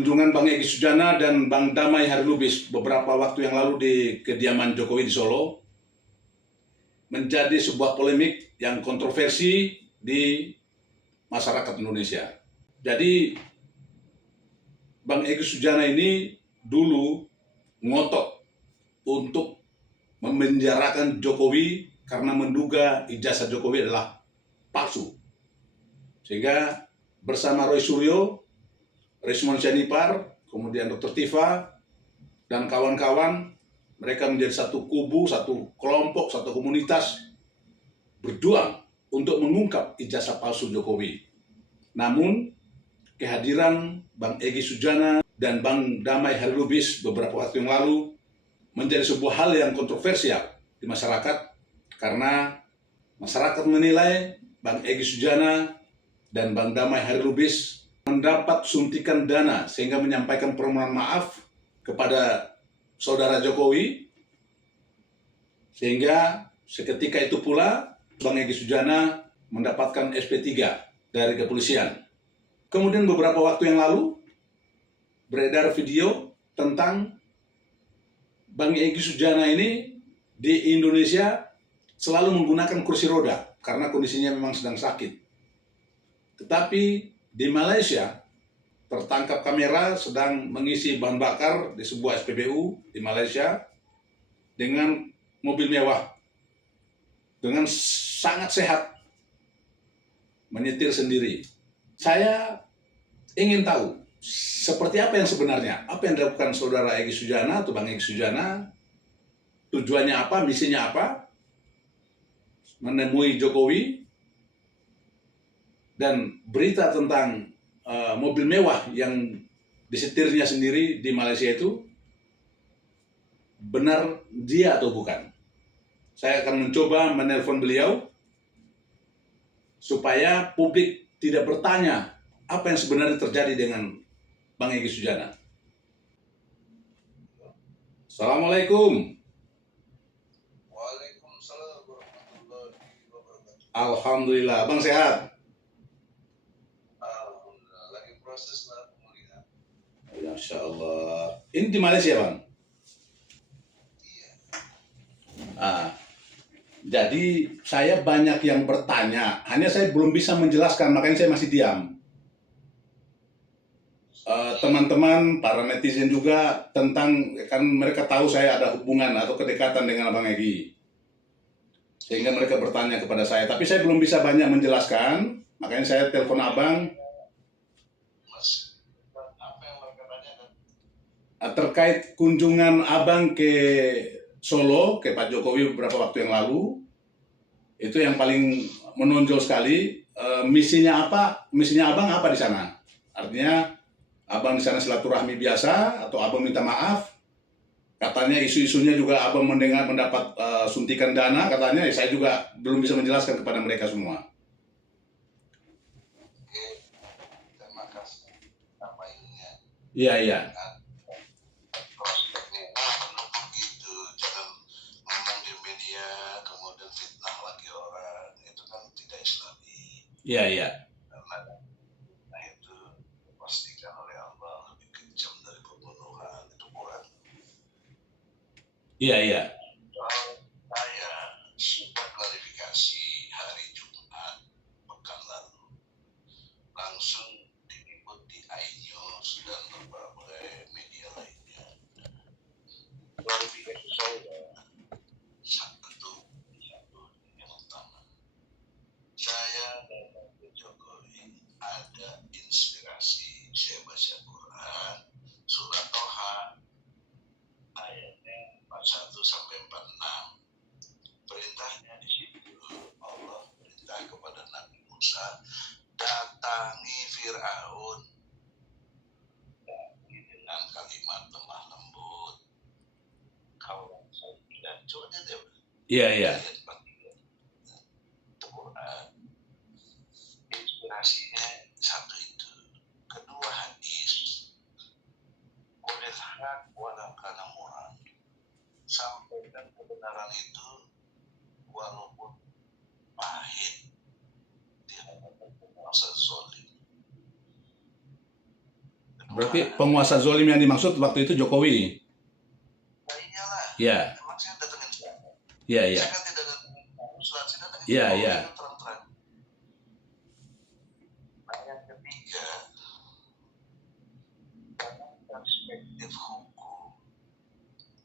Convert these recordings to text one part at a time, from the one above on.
kunjungan Bang Egy Sujana dan Bang Damai Harilubis beberapa waktu yang lalu di kediaman Jokowi di Solo menjadi sebuah polemik yang kontroversi di masyarakat Indonesia. Jadi Bang Egy Sujana ini dulu ngotot untuk memenjarakan Jokowi karena menduga ijazah Jokowi adalah palsu. Sehingga bersama Roy Suryo, Resmond Sianipar, kemudian Dr. Tifa, dan kawan-kawan, mereka menjadi satu kubu, satu kelompok, satu komunitas berjuang untuk mengungkap ijazah palsu Jokowi. Namun, kehadiran Bang Egy Sujana dan Bang Damai Harilubis beberapa waktu yang lalu menjadi sebuah hal yang kontroversial di masyarakat karena masyarakat menilai Bang Egy Sujana dan Bang Damai Harilubis mendapat suntikan dana sehingga menyampaikan permohonan maaf kepada saudara Jokowi, sehingga seketika itu pula Bang Egy Sujana mendapatkan SP3 dari kepolisian. Kemudian beberapa waktu yang lalu beredar video tentang Bang Egy Sujana ini di Indonesia selalu menggunakan kursi roda karena kondisinya memang sedang sakit. Tetapi di Malaysia tertangkap kamera sedang mengisi bahan bakar di sebuah SPBU di Malaysia dengan mobil mewah, dengan sangat sehat, menyetir sendiri. Saya ingin tahu seperti apa yang sebenarnya, apa yang dilakukan saudara Egy Sujana atau Bang Egy Sujana, tujuannya apa, misinya apa, menemui Jokowi, dan berita tentang mobil mewah yang disetirnya sendiri di Malaysia itu benar dia atau bukan. Saya akan mencoba menelpon beliau supaya publik tidak bertanya apa yang sebenarnya terjadi dengan Bang Egy Sujana. Assalamualaikum. Waalaikumsalam warahmatullahi wabarakatuh. Alhamdulillah, Bang sehat? Alhamdulillah, lagi proses lah pemulihan. Masya Allah. Ini di Malaysia, Bang? Iya. Jadi saya banyak yang bertanya, hanya saya belum bisa menjelaskan, makanya saya masih diam. Teman-teman, para netizen juga tentang, kan mereka tahu saya ada hubungan atau kedekatan dengan Abang Egy. Sehingga mereka bertanya kepada saya, tapi saya belum bisa banyak menjelaskan, makanya saya telepon Abang. Mas, apa yang mereka tanyakan? Terkait kunjungan Abang ke Solo, ke Pak Jokowi beberapa waktu yang lalu, itu yang paling menonjol sekali. Misinya apa? Misinya Abang apa di sana? Artinya Abang di sana silaturahmi biasa atau Abang minta maaf? Katanya isu-isunya juga Abang mendapat suntikan dana, katanya. Saya juga belum bisa menjelaskan kepada mereka semua. Oke, terima kasih. Apa ininya? Iya. Prospeknya menunggu gitu, jangan ngomong di media kemudian fitnah lagi orang, itu kan tidak islami. Iya. Karena itu dipastikan oleh Allah lebih kejam dari pembunuhan, itu Quran. Iya. Saya sudah klarifikasi hari Jumat pekan lalu, langsung diliput di iNews dan berbagai media lainnya. Klarifikasi saya satu yang utama, saya dan Pak Jokowi ada inspirasi. Saya baca Quran surat Toha ayatnya 41 sampai 46. Perintahnya di situ, Allah perintah kepada Nabi Musa, datangi Fir'aun dengan kalimat lemah lembut. Kalau saya tidak, coba dia Iya. ayat 43 itu Quran. Inspirasinya satu itu. Kedua hadis, qulil haq walau kana murran. Sampaikan kebenaran itu walaupun pahit di hadapan penguasa zalim. Berarti penguasa zolim yang dimaksud waktu itu Jokowi. Nah, iyalah. Ya, Emang saya datengin siapa? ya, ya, Saya kan tidak datengin Pak Ruslan, saya datengin ya, Jokowi ya. itu terang-terang. Nah, yang ketiga, dalam perspektif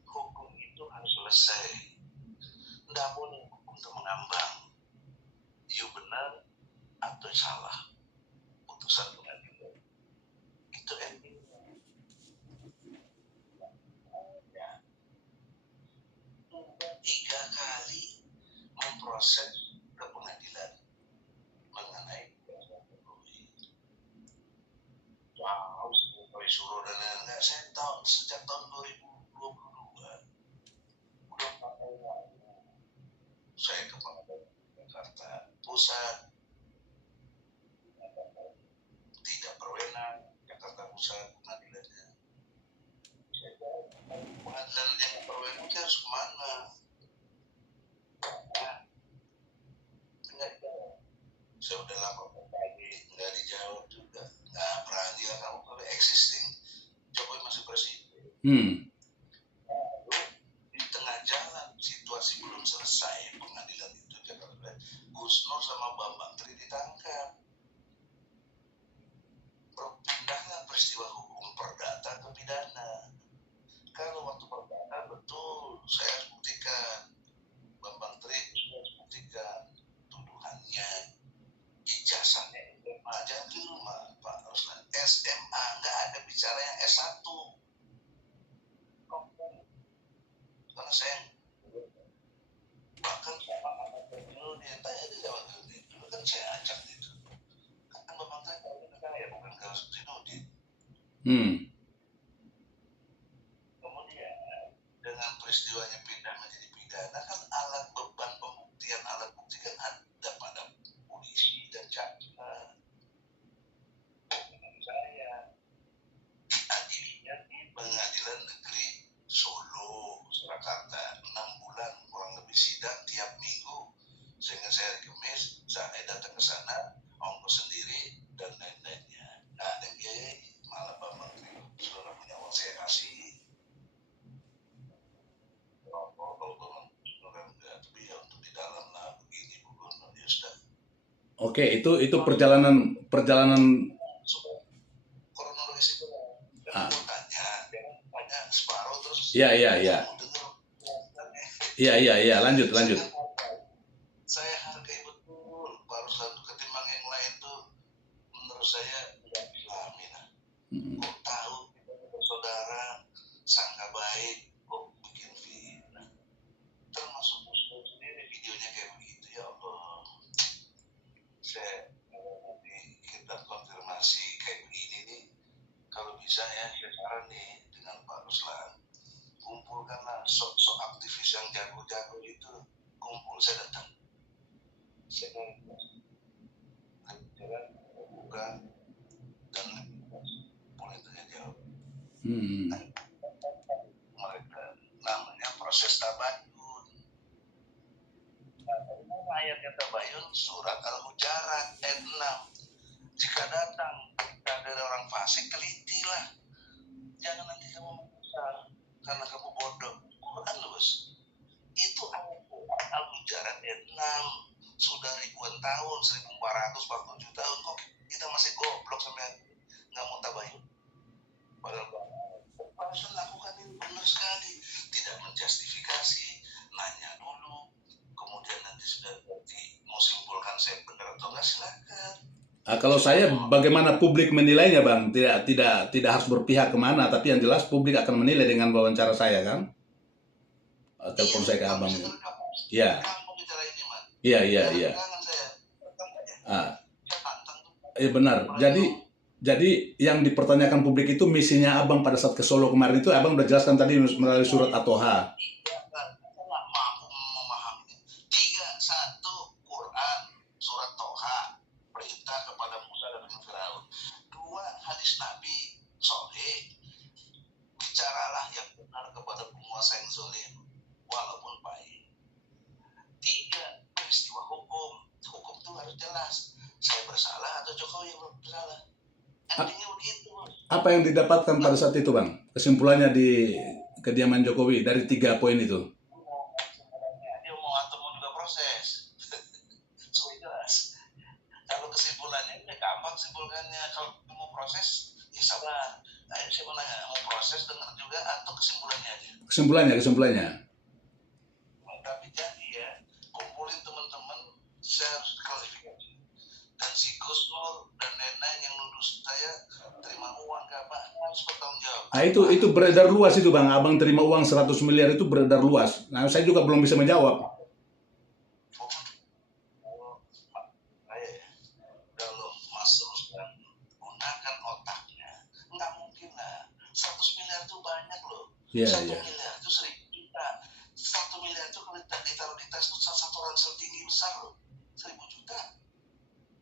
hukum itu harus selesai. Nggak boleh hukum itu mengambang. You benar atau salah. Putusan pengadilan. Itu endingnya. Ya. 3 kali memproses ke pengadilan mengenai Jokowi. Wow, sampai suruh dan lain-lain. Saya tahu sejak tahun 2022 udah 4 tahun lalu saya ke pengadilan Jakarta Pusat, tidak berwenang Jakarta Pusat pengadilannya. Saya tahu pengadilan yang berwenang harus kemana? Nah, nggak dijawab. Saya udah lapor lagi, nggak dijawab juga. Nggak berani lah kamu kalau existing Jokowi masih presiden. Lalu di tengah jalan situasi belum selesai pengadilan itu Jakarta, Gus Nur sama Bambang Tri ditangkap. Berpindahlah peristiwa hukum perdata ke pidana. Kalau waktu perdata betul saya harus buktikan, Bambang Tri harus buktikan tuduhannya, ijazahnya SMA, jangan keliru Pak Ruslan, SMA, nggak ada bicara yang S1. Karena saya bahkan sama anak dulu dia tanya di Jawa dulu kan saya ajak itu. Kan Bambang Tri kalau itu saya bukan ke Sinodin. Kemudian dengan peristiwanya pindah menjadi pidana kan alat beban pembuktian, alat bukti kan ada pada polisi dan jaksa. Saya diadilinya di Pengadilan Negeri Solo, Surakarta, 6 bulan kurang lebih sidang tiap minggu. Sehingga saya Kemis, saya datang ke sana, ongkos sendiri dan lain-lainnya. Nah, ada yang biayai, malah Bambang Tri, saudara punya uang saya kasih. Kalau Bambang saudara enggak, tapi ya untuk di dalam lah begini bukan ya sudah. Oke, itu perjalanan Kronologis itu kan mau tanya separuh terus. Iya. Iya, lanjut. Saya hargai betul Pak Ruslan ketimbang yang lain tuh menurut saya tidak islami lah. Kok tahu kita bersaudara, sangka baik, kok bikin fitnah. Termasuk Muslim sendiri videonya kayak begitu, ya Allah. Saya kalau nanti kita konfirmasi kayak begini nih, kalau bisa ya saya saran nih dengan Pak Ruslan, kumpulkanlah sok-sok aktivis yang jago-jago itu, kumpul, saya datang. Saya jalan buka dan boleh tanya jawab. Mereka namanya proses tabayun. Ayatnya tabayun surat Al-Hujarat ayat 6. Jika datang dari orang fasik, telitilah. Jangan nanti kamu menyesal karena kamu bodoh. Quran bos. Itu ayat Al-Hujarat ayat 6. Sudah ribuan tahun, 1447 tahun, kok kita masih goblok sampai hari ini nggak mau tabayun. Padahal Pak Ruslan lakukan ini benar sekali, tidak menjustifikasi, nanya dulu, kemudian nanti sudah mau simpulkan saya benar atau nggak, silakan. Kalau saya bagaimana publik menilainya Bang, tidak harus berpihak kemana, tapi yang jelas publik akan menilai dengan wawancara saya kan. Telepon saya ke Abang. Iya. Iya. Benar. Jadi yang dipertanyakan publik itu misinya Abang pada saat ke Solo kemarin itu Abang udah jelaskan tadi melalui surat At-Toha. Nggak mampu memahami. 1 Quran surat Toha, perintah kepada Musa dan Firaun. 2 hadis Nabi Sahih, bicaralah yang benar kepada penguasa yang zalim walaupun baik. 3 peristiwa hukum itu harus jelas. Saya bersalah atau Jokowi yang bersalah. Endingnya begitu, Bos. Apa yang didapatkan pada saat itu, Bang? Kesimpulannya di kediaman Jokowi dari 3 poin itu. Dia mau atau mau juga proses. So jelas. Kalau kesimpulannya udah gampang simpulkannya. Kalau mau proses, ya sabar. Ayo saya mau nanya, mau proses dengar juga atau kesimpulannya aja? Kesimpulannya. Tapi jadi ya, kumpulin teman-teman, saya harus klarifikasi. Dan si Gus Nur dan lain-lain yang nuduh saya terima uang ke apa, harus bertanggung jawab. Nah, itu beredar luas itu, Bang. Abang terima uang 100 miliar itu beredar luas. Nah, saya juga belum bisa menjawab. Kalau Mas Ruslan gunakan otaknya, nggak mungkin lah. 100 miliar itu banyak loh. Iya, 1 iya. miliar itu 1.000 juta. 1 miliar itu kalau ditaruh di tas itu satu ransel tinggi besar loh. 1.000 juta.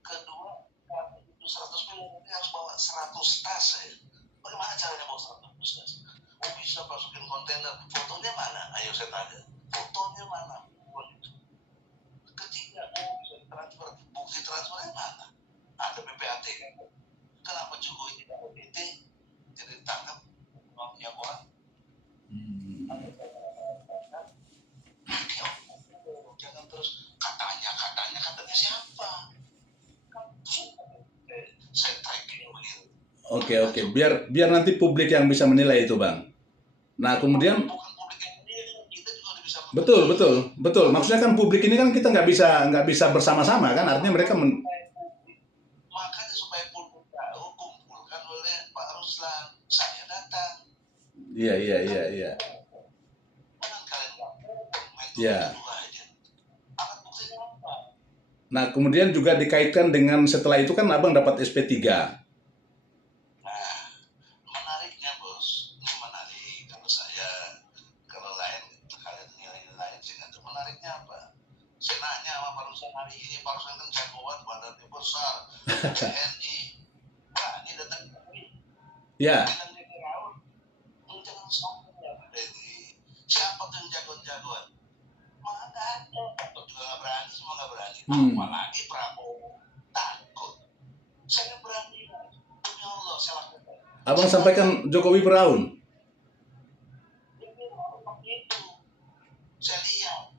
Kedua, kalau itu 100 miliar ini harus bawa 100 tas ya. Bagaimana caranya bawa 100 tas? Oh bisa masukin kontainer. Fotonya mana? Ayo saya tanya. Fotonya mana? Ketiga, oh bisa transfer. Bukti transfernya mana? Ada PPAT kan? Kenapa Jokowi tidak OTT? Jadi ditangkap uangnya orang. Jangan terus katanya siapa? Saya tracking begitu. Oke. Biar nanti publik yang bisa menilai itu, Bang. Nah, kemudian Bukan publik yang menilai, kita juga udah bisa. betul. Maksudnya kan publik ini kan kita nggak bisa bersama-sama kan? Artinya mereka Makanya supaya publik tahu, kumpulkan oleh Pak Ruslan. Saya datang. Iya. Jangan kalian Iya. aja. Alat buktinya apa? Nah, kemudian juga dikaitkan dengan setelah itu kan Abang dapat SP3. Nah, menariknya bos, ini menarik kalau saya, kalau lain kalian nilai lain sih nggak tahu menariknya apa. Saya nanya sama Pak Ruslan hari ini, Pak Ruslan kan jagoan, badannya besar, TNI, berani datang ke sini. Ya. Bilang dia ke laut, jangan sombong ya TNI. Siapa tuh yang jagoan-jagoan? Mana ada, Takut juga nggak berani, semua nggak berani. Apalagi Prabowo takut. Saya berani, demi Allah saya lakukan. Abang sampaikan Jokowi Beraun. Itu saya lihat,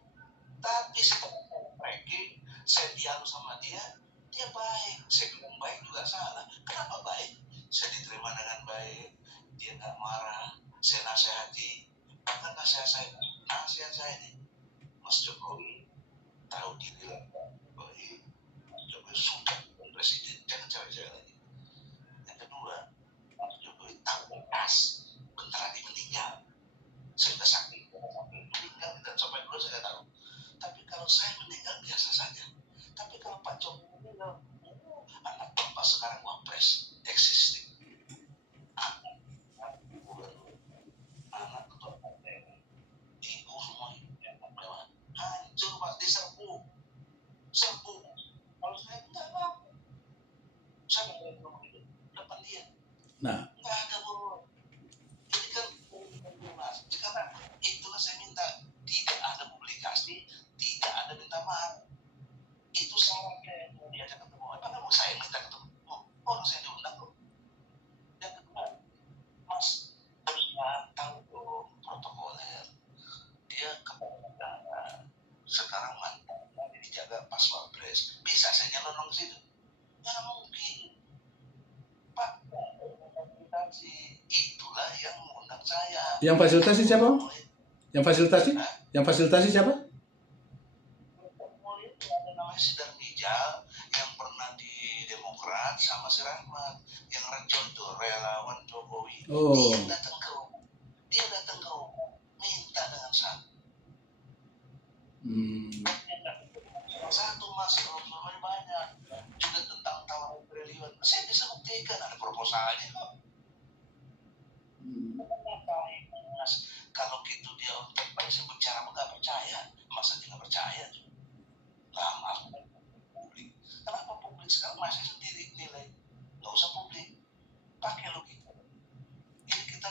tapi setelah saya tracking, saya dialog sama dia baik. Saya bilang baik juga salah. Kenapa baik? Saya diterima dengan baik, dia nggak marah, saya nasihati. Bahkan nasihat saya ini, Mas Jokowi tahu diri lah, baik. Mas Jokowi suka dengan presiden, jangan cewek-cewek lagi. Yang kedua, Mas Jokowi tahu bekas, bentar lagi meninggal. Saya sudah sakit, meninggal dan sampai dulu saya tahu. Tapi kalau saya meninggal biasa saja. Tapi kalau Pak Jokowi meninggal, anak bapak sekarang wapres, existing. Anak ketua partai, ibu semua yang mewah, hancur Pak, diserbu. Kalau saya enggak apa, saya nggak ngomong itu depan dia. Nah, nggak ada bro. Jadi kan mas, sekarang itulah saya minta tidak ada publikasi, tidak ada minta maaf. Itu syaratnya yang diajak ketemu. Apa nggak mau saya minta ketemu? Oh, saya diundang kok. Yang kedua, mas harus tahu dong protokoler. Dia kepala negara. Sekarang mantannya dijaga pas wapres. Bisa saya nyelonong ke situ? Ya mungkin. Pak, itulah yang mengundang saya. yang fasilitasi siapa? Yang fasilitasi siapa? Ada namanya Sidar Mijal yang pernah di Demokrat sama si Rahmat yang rejo itu relawan Jokowi. Oh. Dia datang ke rumah minta dengan satu. Satu mas, problemnya banyak juga tentang tawaran triliun. Saya bisa buktikan ada proposalnya kok. Mas, kalau gitu dia untuk saya bicara nggak percaya, masa dia nggak percaya? Lama publik. Kenapa publik sekarang masih sendiri nilai? Nggak usah publik, pakai logika. Ini kita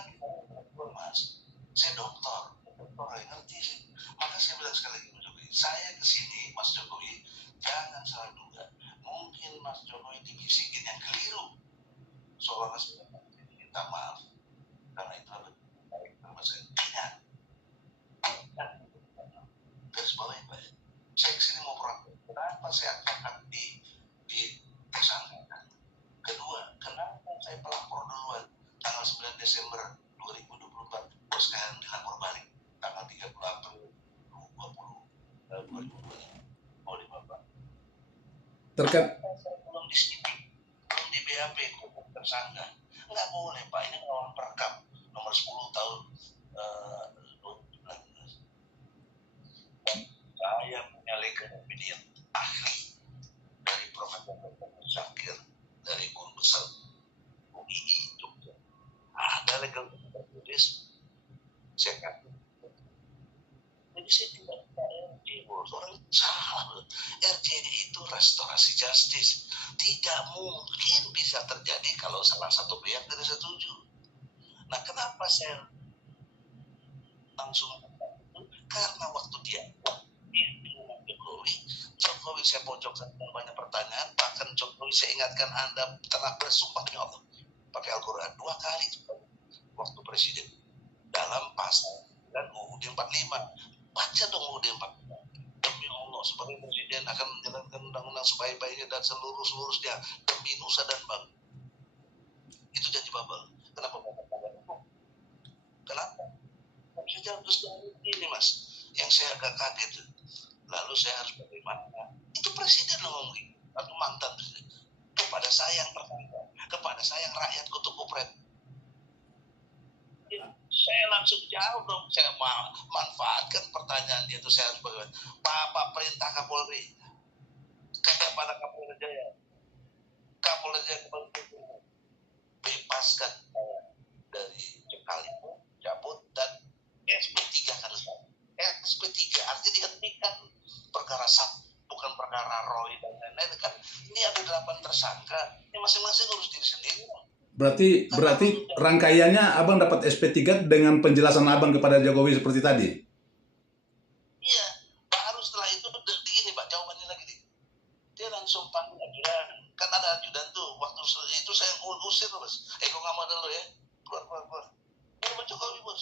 mas, saya dokter ngerti sih. Maka saya bilang sekali lagi Mas Jokowi, saya kesini Mas Jokowi jangan salah duga. Mungkin Mas Jokowi dibisikin yang keliru soal Desember 2024, bos sekarang dilapor balik tanggal 30 April 2020. Mau di Bapak. Terkait Belum disidik, belum di BAP, hukum tersangka. Nggak boleh Pak, ini melawan Perkap nomor 10 tahun 2019. Saya punya legal opinion ahli dari Profesor Dr. Zakir dari Guru Besar UII Jogja. Ada legal tertulis, saya kata. Jadi saya tidak RJ, orang salah. RJ itu restorasi justice. Tidak mungkin bisa terjadi kalau salah satu pihak tidak setuju. Nah, kenapa saya langsung itu? Karena waktu dia Jokowi saya pojokkan dengan banyak pertanyaan. Bahkan Jokowi saya ingatkan Anda telah bersumpah demi Allah pakai Al-Quran 2 kali waktu presiden dalam pasal dan UUD 45. Baca dong UUD 45. Demi Allah sebagai presiden akan menjalankan undang-undang sebaik-baiknya dan seluruh-seluruhnya demi nusa dan bangsa. Itu janji Babel. Kenapa Bapak itu? Kenapa? Saya jawab terus ini Mas, yang saya agak kaget. Lalu saya harus bagaimana? Itu presiden ngomong gitu, atau mantan presiden. Kepada saya yang pertama, kepada saya yang rakyat kutuk kupret. Ya, saya langsung jawab dong, saya manfaatkan pertanyaan dia itu. Saya harus bagaimana? Bapak perintah Kapolri kepada Kapolda Jaya, Kapolda Jaya bebaskan saya dari cekal itu, cabut dan SP3 kan SP3 artinya dihentikan perkara bukan perkara Roy dan lain-lain kan. Ini ada 8 tersangka, ini masing-masing urus diri sendiri. berarti rangkaiannya Abang dapat SP3 dengan penjelasan Abang kepada Jokowi seperti tadi. Iya, baru setelah itu ini Pak jawabannya lagi nih. Dia langsung panggil ajudan, kan ada ajudan tuh. Waktu itu saya usir Bos. Kok nggak mau dulu ya? Keluar. Di rumah Jokowi Bos.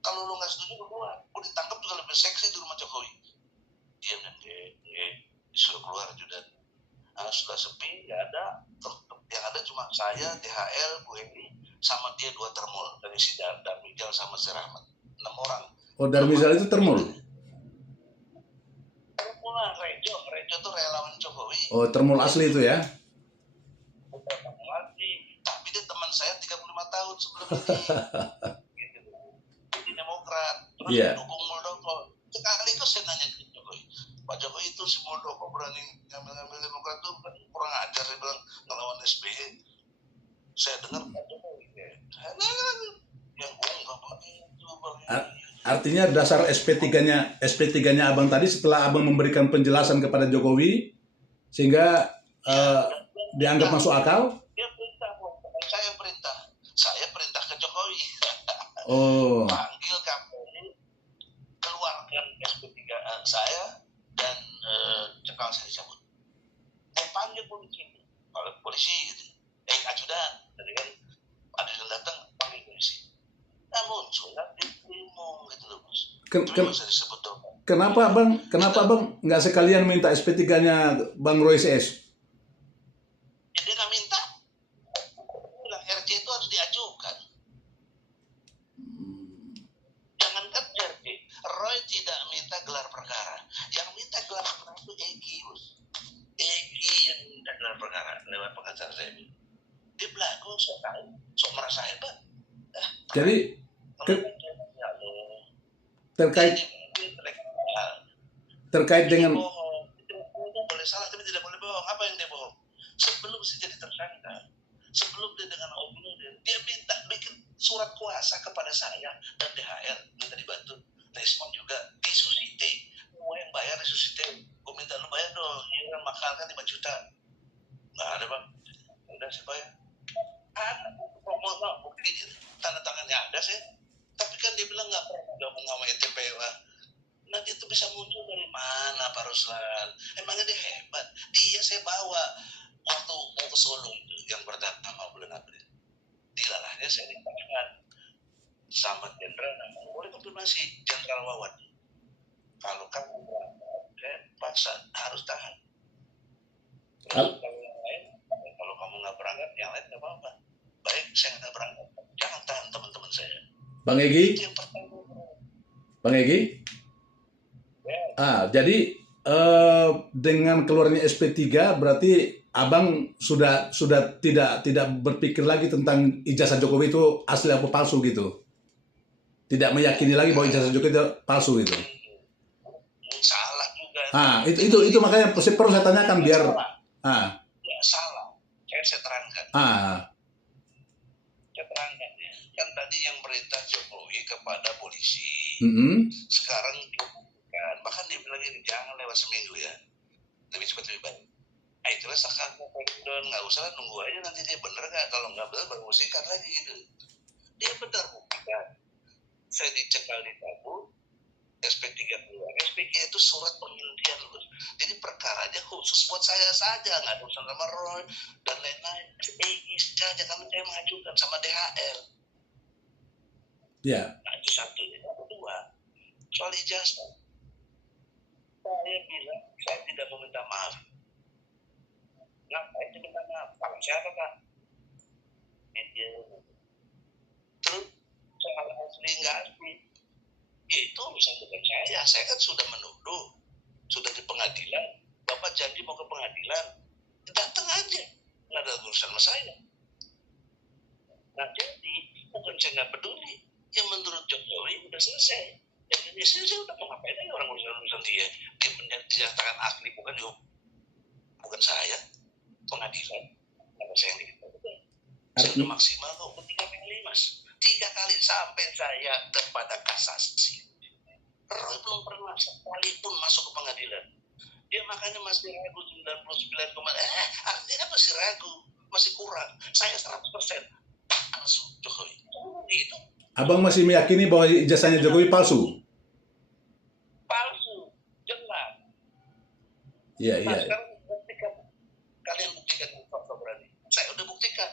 Kalau lu nggak setuju lu keluar. Gue ditangkap juga lebih seksi di rumah Jokowi. Diam dan disuruh keluar ajudan. Nah, sudah sepi, nggak ada. Yang ada cuma saya, DHL, Bu Eni, sama dia 2 termul dari si Darmijal sama si Rahmat. 6 orang. Oh, Darmizal itu termul. Termulan Rejo tuh relawan Jokowi. Oh, termul asli itu ya. Bukan termul asli, tapi dia teman saya 35 tahun sebelum ini. Gitu. Dia di Demokrat, terus dukung Muldoko. Sekali itu saya nanya ke Jokowi, Pak Jokowi itu si Muldoko berani ngambil Demokrat tuh kan kurang ajar, saya bilang ngelawan SBY. Saya dengar Pak Jokowi yang enggak begitu Bang. Artinya dasar SP3-nya Abang tadi setelah Abang memberikan penjelasan kepada Jokowi sehingga dianggap masuk akal. Dia perintah, saya perintah ke Jokowi. Oh. Panggil Kapolri, keluarkan SP3 saya dan cekal saya dicabut. Panggil polisi gitu. Ajudan, tadi kan ajudan datang panggil polisi. Muncul lah dia bingung gitu loh Bos. Kenapa Abang nggak sekalian minta SP3-nya Bang Roy CS? Ya dia nggak minta. Bilang RJ itu harus diajukan. Jangankan RJ, Roy tidak minta gelar perkara. Yang minta gelar perkara itu Egy Bos. Egy yang minta gelar perkara lewat pengacara saya. Dia belagu, saya tahu, sok merasa hebat. Jadi terkait dengan boleh salah tapi tidak boleh bohong. Apa yang dia bohong? Sebelum dia jadi tersangka, sebelum dia dengan opini dia minta bikin surat kuasa kepada saya dan DHL, minta dibantu. Respon juga disusite, gue yang bayar disusite. Gue minta lu bayar dong, iuran mahal kan 5 juta. Nggak ada Bang, udah saya bayar. Ada bukti tanda tangannya ada sih, tapi kan dia bilang nggak pernah gabung sama ETPWA. Nah itu bisa muncul dari mana Pak Ruslan? Emangnya dia hebat? Dia saya bawa waktu mau ke Solo itu yang pertama bulan April. Dilalahnya saya ditahan sama jenderal, boleh konfirmasi Jenderal Wawan. Kalau kamu saya paksa harus tahan. Terus kalau yang lain, kalau kamu nggak berangkat, yang lain nggak apa-apa. Baik, saya nggak berangkat. Jangan tahan Bang Itu Egi, yang pertama. Bang Egi. Ya, Jadi dengan keluarnya SP3 berarti Abang sudah tidak berpikir lagi tentang ijazah Jokowi itu asli apa palsu gitu. Tidak meyakini lagi bahwa ijazah Jokowi itu palsu gitu. salah juga. Itu makanya perlu saya tanyakan Nggak biar salah. ah Ya salah. Saya terangkan. ah Saya terangkan ya. Kan tadi yang perintah Jokowi kepada polisi. Sekarang dibuka. Bahkan dia bilang ini jangan lewat seminggu ya. Lebih cepat lebih baik. Itulah sekarang nggak usah lah, nunggu aja nanti dia bener nggak. Kalau nggak bener baru musikan lagi gitu. Dia benar bukan. Saya dicekal di tabung. SP3 keluar. SP3 itu surat penghentian loh. Jadi perkaranya khusus buat saya saja, nggak ada urusan sama Roy dan lain-lain. SP saja kami saya mengajukan sama DHL. ya. Nah itu satu. Yang kedua, soal ijazah. Saya bilang saya tidak meminta maaf. Ngapain saya minta maaf? Kalau siapa Pak? Media. Terus soal asli nggak asli. Itu urusan bukan saya kan sudah menuduh, sudah di pengadilan, Bapak janji mau ke pengadilan, datang aja, nggak ada urusan sama saya. Nah jadi, bukan saya nggak peduli, yang menurut Jokowi udah selesai. Dan Indonesia saya udah mau ngapain aja orang urusan dia dinyatakan asli, bukan saya, pengadilan, nama saya yang gitu. Saya udah maksimal kok, 3 kali mas. 3 kali sampai saya kepada kasasi. Roy belum pernah sekalipun masuk ke pengadilan. Dia makanya masih ragu 99, artinya masih ragu, masih kurang. Saya 100% langsung Jokowi. Gitu. Abang masih meyakini bahwa ijazahnya Jokowi palsu? Palsu, jelas. Iya. Nah, sekarang buktikan. Kalian buktikan fakta berani. Saya udah buktikan.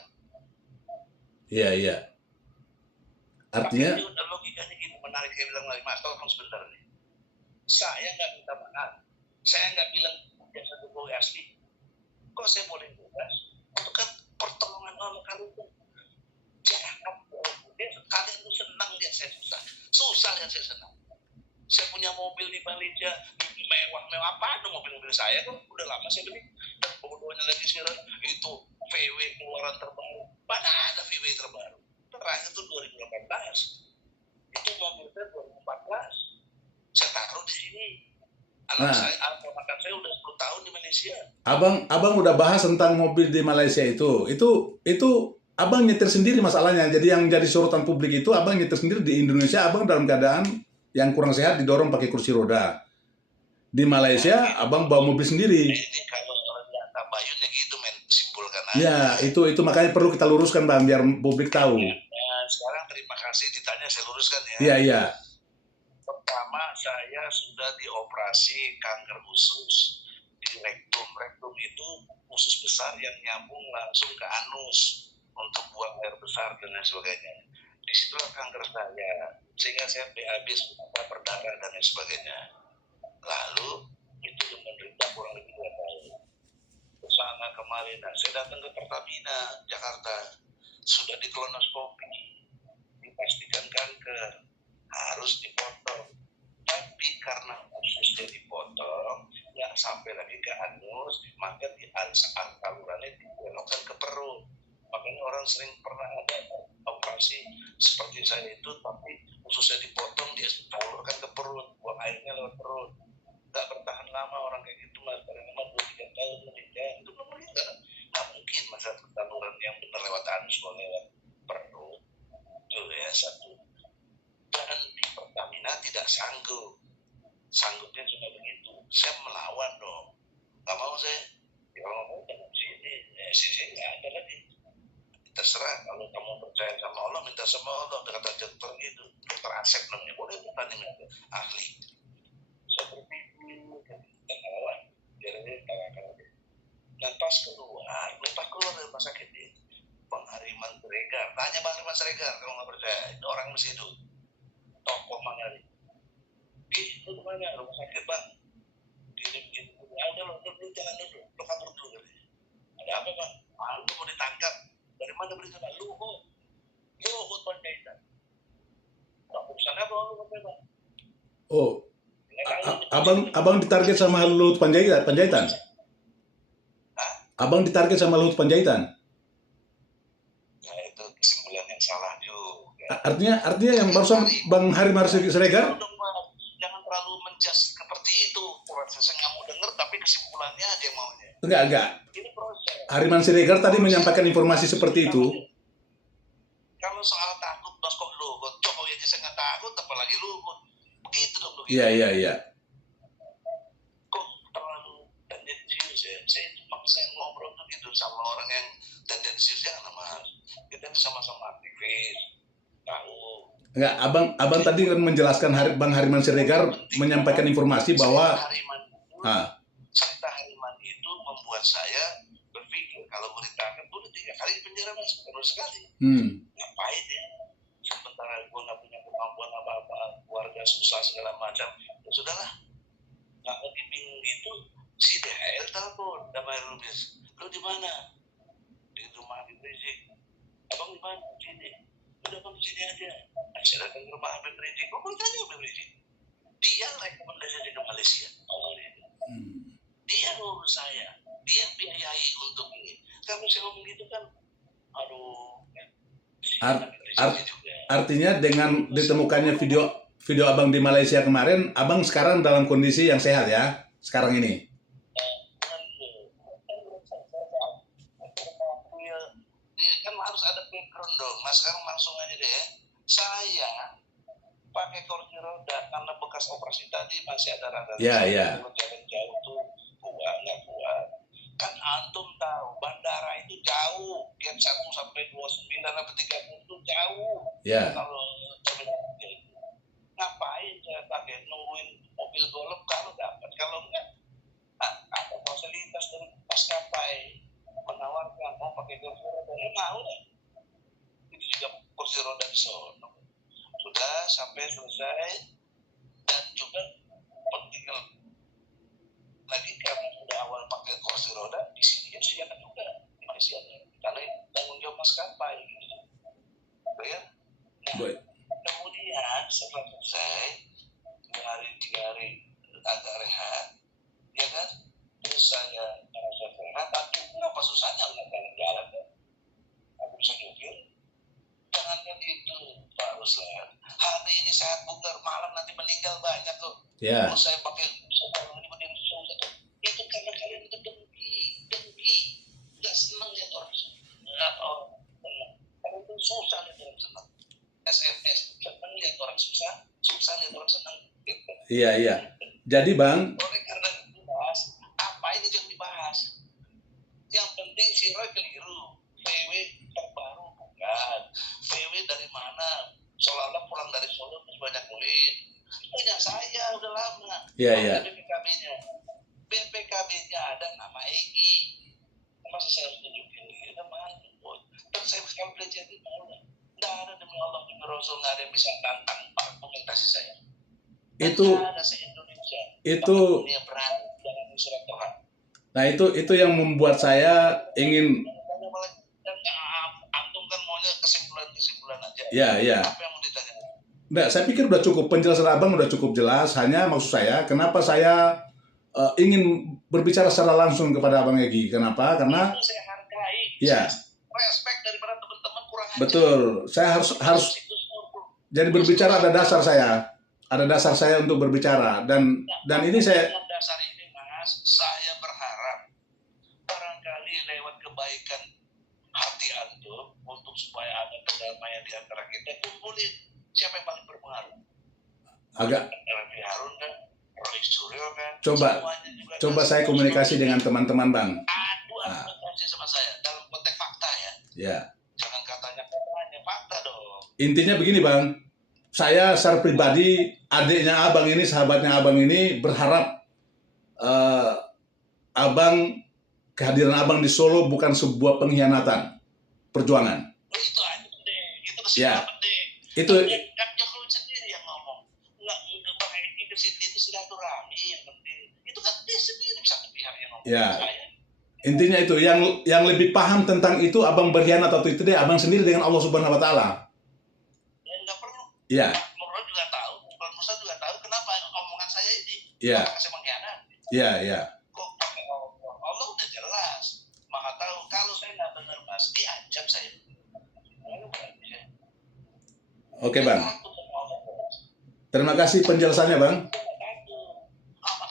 Iya. Artinya tapi udah logikanya gitu, menarik. Saya bilang lagi, mas tolong sebentar nih, saya nggak minta maaf, saya nggak bilang jasa Jokowi asli, kok saya boleh bebas untuk kan pertolongan Allah kalian tuh jangan kalian tuh senang lihat saya susah lihat saya senang. Saya punya mobil di Malaysia mewah apa tuh mobil saya tuh udah lama saya beli, dan bodohnya lagi sekarang itu VW keluaran terbaru, mana ada VW terbaru terakhir tuh 2018, itu mobil saya 2014 saya taruh di sini. Anak saya udah 10 tahun di Malaysia. Abang udah bahas tentang mobil di Malaysia itu abang nyetir sendiri masalahnya. Jadi yang jadi sorotan publik itu abang nyetir sendiri. Di Indonesia abang dalam keadaan yang kurang sehat didorong pakai kursi roda. Di Malaysia abang bawa mobil sendiri. Ini kalau orang Tabayun ya gitu simpulkan aja. Ya itu makanya perlu kita luruskan bang biar publik tahu. Sekarang terima kasih ditanya, saya luruskan ya. Iya. Pertama, saya sudah dioperasi kanker usus di rektum. Rektum itu usus besar yang nyambung langsung ke anus untuk buang air besar dan lain sebagainya. Disitulah kanker saya, sehingga saya BAB berdarah dan lain sebagainya. Lalu itu menderita kurang lebih 2 tahun. Kesana kemarin, saya datang ke Pertamina Jakarta, sudah di kolonoskopi, dipastikan kanker, harus dipotong. Tapi karena ususnya dipotong, nggak sampai lagi ke anus, maka di salurannya dibelokkan ke perut. Makanya orang sering pernah ada operasi seperti saya itu, tapi ususnya dipotong, dia salurkan ke perut, buang airnya lewat perut. Nggak bertahan lama orang kayak gitu, mas. Paling lama 2-3 tahun meninggal. Itu nggak mungkin masa saluran yang benar lewat anus, kalau lewat perut. Itu ya satu. Dan di Pertamina tidak sanggupnya cuma begitu. Saya melawan dong, nggak mau saya. Kalau mau datang sini, sini nggak ada lagi. Terserah, kalau kamu percaya sama Allah, minta sama Allah. Kata dokter gitu, dokter Asep namanya, boleh bukan ini ahli. Saya berpikir dan melawan, jadi tangan. Dan pas keluar dari rumah sakit ini, Bang Hariman Siregar, tanya Bang Hariman Siregar kalau nggak percaya, itu orang mesti itu. Tokoh mana nih? Itu kemana? Rumah sakit bang. Gini. Ada lo jangan dulu. Lo kabur dulu. Ada apa bang? Lu mau ditangkap. Dari mana berita bang? Luhut Panjaitan. Oh, Nggak tahu. abang ditarget sama Luhut Panjaitan. Hah? Abang ditarget sama Luhut Panjaitan. Ya itu kesimpulan yang salah juga. Artinya yang barusan Bang Harimar Siregar. Jangan terlalu menjudge seperti itu. Saya nggak mau denger, tapi kesimpulannya dia maunya. Enggak. Ini proses. Harimar Siregar tadi menyampaikan informasi seperti itu. Kalau soal takut, Bos, kok Luhut? Jokowi aja saya nggak takut, apalagi Luhut. Begitu dong. Iya. Kok terlalu tendensius ya? Saya ngobrol tuh gitu sama orang yang tendensius, jangan Mas. Kita ini sama-sama aktivis, tahu. Enggak, abang tadi kan menjelaskan Bang Hariman Siregar menyampaikan informasi bahwa Cerita Hariman itu membuat saya berpikir kalau beritakan udah 3 kali di penjara Mas, terus sekali. Ngapain ya? Sementara gue nggak punya kemampuan apa-apa, keluarga susah segala macam. Ya sudahlah, nggak lagi bingung gitu. Si DHL telepon sama Rubis, lu di mana? Di rumah Habib Rizik. Abang di mana? Sini. Udah bang sini aja. Saya datang ke rumah Habib Rizik. Gue mau tanya Habib Rizik. Dia rekomendasi ke Malaysia. Dia ngurus saya. Dia biayai untuk ini. Kalau saya ngomong gitu kan, aduh. Artinya dengan ditemukannya video abang di Malaysia kemarin, abang sekarang dalam kondisi yang sehat ya, sekarang ini. Kan harus ada background dong. Mas sekarang langsung aja deh. Saya pakai kursi roda karena bekas operasi tadi masih ada radang. Iya. Kalau jalan jauh tuh nggak kuat. Kan antum tahu bandara itu jauh, gate 1 sampai 29 atau 30 itu jauh. Iya. Kalau terminal itu. Ngapain saya pakai nungguin mobil golf kalau dapat, kalau enggak ada fasilitas dari maskapai menawarkan mau pakai kursi roda, mau deh. Itu juga kursi roda di sono. Sudah sampai selesai dan juga penting lagi karena sudah awal pakai kursi roda di sini ya siapa juga di Malaysia karena tanggung jawab maskapai gitu. Ya. Nah, kemudian setelah selesai 2 hari 3 hari agak rehat, ya kan? Terus saya merasa sehat, tapi kenapa susahnya nggak jalan-jalan kan? Aku bisa nyupir. Jangankan itu, Pak Ruslan. Hari ini sehat bugar, malam nanti meninggal banyak tuh. Iya. Kalau saya pakai ini berdiri susah tuh. Itu karena kalian itu dengki. Nggak senang lihat orang senang. Kalau itu susah lihat orang senang. SMS, senang lihat orang susah lihat orang senang. Iya. Jadi Bang, oleh karena itu Mas, apa ini yang dibahas? Yang penting si Roy keliru. VW terbaru bukan. VW dari mana? Seolah-olah pulang dari Solo terus banyak duit. Punya saya udah lama. Iya. BPKB-nya ada nama Egy. Masa saya harus tunjukin dia mana? Terus saya sekali belajar di mana? Nggak ada demi Allah demi Rasul, nggak ada yang bisa tantang argumentasi saya. Itu Dia berani dalam surat Tuhan. Nah, itu yang membuat saya ingin Antum kan maunya kesimpulan aja. Iya. Apa yang mau ditanya? Nggak, saya pikir udah cukup, penjelasan abang udah cukup jelas. Hanya maksud saya, kenapa saya ingin berbicara secara langsung kepada Abang Egy? Kenapa? Karena itu saya hargai. Iya. Respect daripada teman-teman kurang aja. Betul. Saya harus jadi berbicara, ada dasar saya untuk berbicara, dan ini saya dasar ini Mas, saya berharap barangkali lewat kebaikan hati antum untuk supaya ada perdamaian di antara kita, kumpulin siapa yang paling berpengaruh. agak Raffi Harun kan, Roy Suryo kan. Coba saya komunikasi dengan teman-teman Bang. Komunikasi sama saya dalam konteks fakta ya. Ya. Jangan katanya fakta dong. Intinya begini Bang, saya secara pribadi, adiknya Abang ini, sahabatnya Abang ini berharap kehadiran Abang di Solo bukan sebuah pengkhianatan perjuangan. Itu aja penting, itu Ya. penting. Itu Kan Jokowi sendiri yang ngomong, nggak Bang Egy ke sini itu silaturahmi yang penting. Itu kan dia sendiri satu pihak yang ngomong. Ya. Saya. Intinya itu, yang lebih paham tentang itu Abang berkhianat atau itu deh Abang sendiri dengan Allah Subhanahu Wa Taala. Nggak perlu. Iya. Nurul juga tahu, Bukan Musa juga tahu kenapa Iya. Kasih mengkhianat. Iya, iya. Kok pakai Allah? Allah udah jelas. Maha tahu. Kalau saya nggak benar mas, diancam saya. Oke, Bang. Takut sama Allah, Bos. Terima kasih penjelasannya, Bang.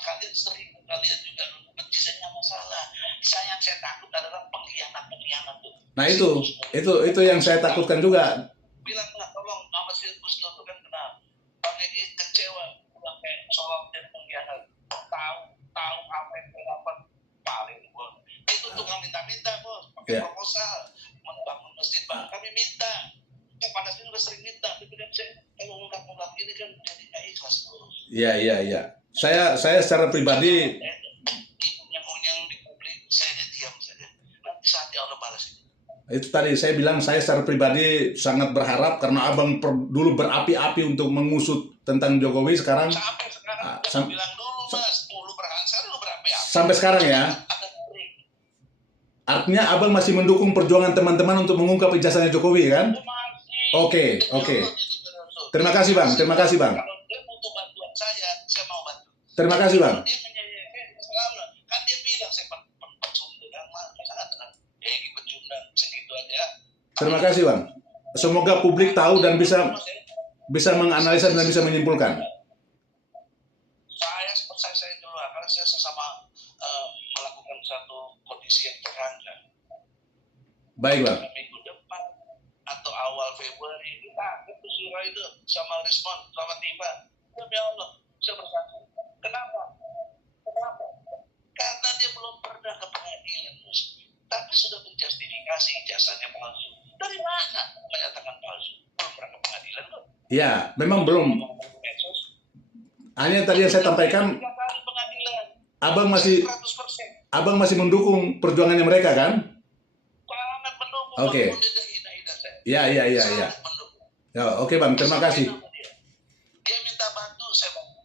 Kalian sering, kalian juga benci saya nggak masalah. Yang saya takut adalah pengkhianat tuh. Nah, itu yang saya takutkan juga. Bilang lah, tolong nama si Gus Dur kan kenal. Bang Egy kecewa, bilang kayak soal dan pengkhianat. Tahu apa yang dilakukan paling bos. Itu tukang minta-minta bos, pakai proposal, membangun masjid bang. Kami minta. Kepada sini udah sering minta, tapi kan saya kalau ungkap-ungkap ini kan jadi nggak ikhlas bos. Iya. Saya secara pribadi Yang di publik saya diam saja. Nanti saatnya Allah balas itu. itu tadi saya bilang saya secara pribadi sangat berharap karena abang dulu berapi-api untuk mengusut tentang Jokowi sekarang Sampai sekarang bilang dulu mas, dulu sekarang lu berapa ya? sampai sekarang ya. Artinya abang masih mendukung perjuangan teman-teman untuk mengungkap ijazahnya Jokowi kan? Oke. Terima kasih bang. Kalau dia butuh bantuan saya mau bantu. Terima kasih bang. Dia menyanyikan, kan dia bilang saya pecundang, masa tenang. Pecundang segitu aja. Terima kasih bang. Semoga publik tahu dan bisa menganalisa dan bisa menyimpulkan. Saya dulu, karena saya sesama melakukan satu kondisi yang terangga. Baik bang. Minggu depan atau awal Februari kita itu surah itu sama respon selamat tiba. Demi Allah, saya bersaksi. Kenapa? Karena dia belum pernah ke pengadilan, tapi sudah menjustifikasi jasanya palsu. Dari mana menyatakan palsu? Belum pernah ke pengadilan kok. Ya, memang belum. Hanya tadi yang saya sampaikan, abang masih mendukung perjuangannya mereka kan? Sangat mendukung. Oke. Ya. Ya, oke bang, terima kasih. Dia minta bantu, saya bantu.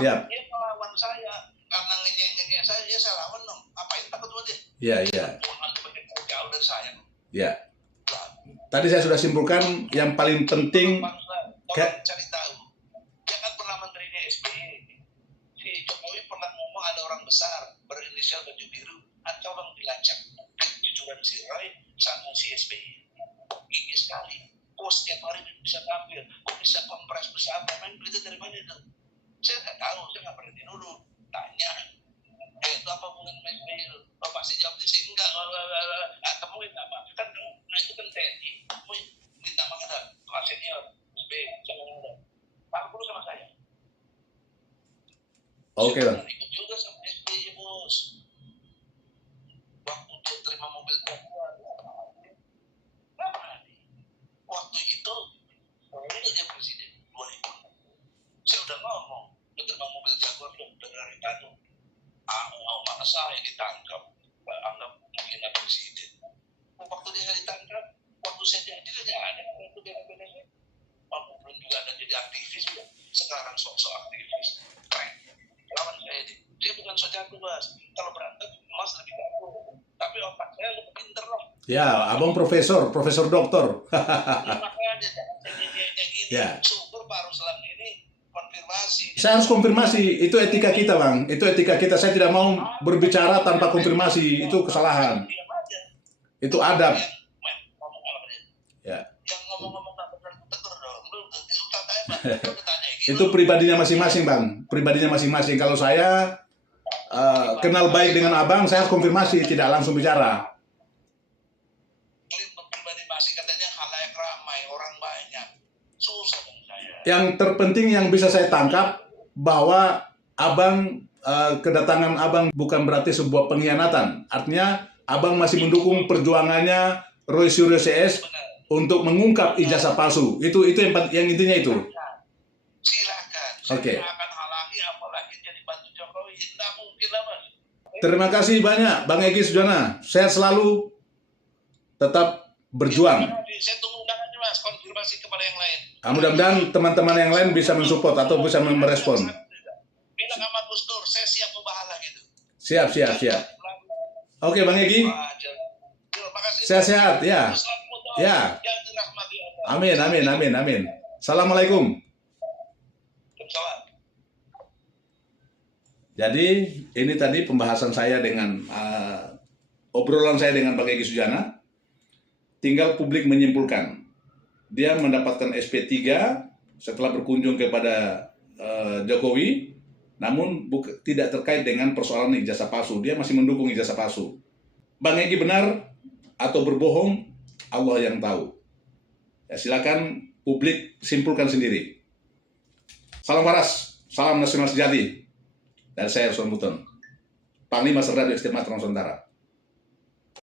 Siap. Dia melawan saya, karena ngenyeng saya lawan dong. Apain takut sama dia? Iya. Jauh dari saya. Ya. Tadi saya sudah simpulkan yang paling penting. Cari tahu. Dia kan pernah menterinya SBY. Si Jokowi pernah ngomong ada orang besar berinisial baju biru. Coba dilacak kejujuran si Roy sama si SBY. Gigi sekali. Kok setiap hari bisa tampil? Kok bisa kompres besar? Memang berita dari mana itu? Saya nggak tahu. Saya nggak berhenti dulu. Tanya. Itu apa hubungan sama SBY? Oh, pasti jawabnya sih enggak. Temuin apa? Kan itu kan TNI. Temuin. Minta makanya kelas senior. SBY sama muda. Pak Guru sama saya. Oke bang. Ikut juga sama SBY bos. Waktu dia terima mobil Jaguar, nggak berani. Waktu itu dia presiden 2000. Saya udah ngomong, dia terima mobil Jaguar udah dari tadi. Mau mana saya ditangkap, anggap mungkin presiden. Waktu dia ditangkap, waktu saya jadi nggak ada. Waktu dia benar-benar, belum juga ada jadi aktivis ya. Sekarang sok-sok aktivis. Lawan saya bukan so jago mas. Kalau berantem mas lebih jago. Tapi otak saya lebih pinter loh. Ya, abang profesor doktor. Makanya gini. Ya. Syukur Pak Ruslan ini konfirmasi. Saya harus konfirmasi. Itu etika kita bang. Itu etika kita. Saya tidak mau berbicara tanpa konfirmasi. Itu kesalahan. Itu adab. Ya. Yang ngomong-ngomong tak benar-benar dong. Itu pribadinya masing-masing bang. Pribadinya masing-masing. Kalau saya kenal baik dengan abang, saya harus konfirmasi, tidak langsung bicara. Pribadi masih katanya halayak ramai, orang banyak. Susah dengan saya. Yang terpenting yang bisa saya tangkap bahwa abang kedatangan abang bukan berarti sebuah pengkhianatan. Artinya abang masih mendukung perjuangannya Roy Suryo CS untuk mengungkap ijazah palsu. Itu yang intinya itu. Silakan. Oke. Saya akan halangi apalagi jadi bantu Jokowi. Tidak mungkin lah mas. Terima kasih banyak Bang Egy Sujana. Sehat selalu. Tetap berjuang. Saya tunggu undangannya mas. Konfirmasi kepada yang lain. Mudah-mudahan teman-teman yang lain bisa mensupport atau bisa merespon. Bilang sama Gus Dur, saya siap membahala gitu. Siap. Oke Bang Egy. Sehat-sehat ya. Ya. Amin. Assalamualaikum. Salam. Jadi ini tadi pembahasan saya dengan obrolan saya dengan Pak Egy Sujana. Tinggal publik menyimpulkan. Dia mendapatkan SP3 setelah berkunjung kepada Jokowi, namun tidak terkait dengan persoalan ijazah palsu. Dia masih mendukung ijazah palsu. Bang Egy benar atau berbohong, Allah yang tahu. Ya, silakan publik simpulkan sendiri. Salam waras, salam nasional sejati. Dari saya, Ruslan Buton, Panglima Serdadu Ekstremat Nusantara.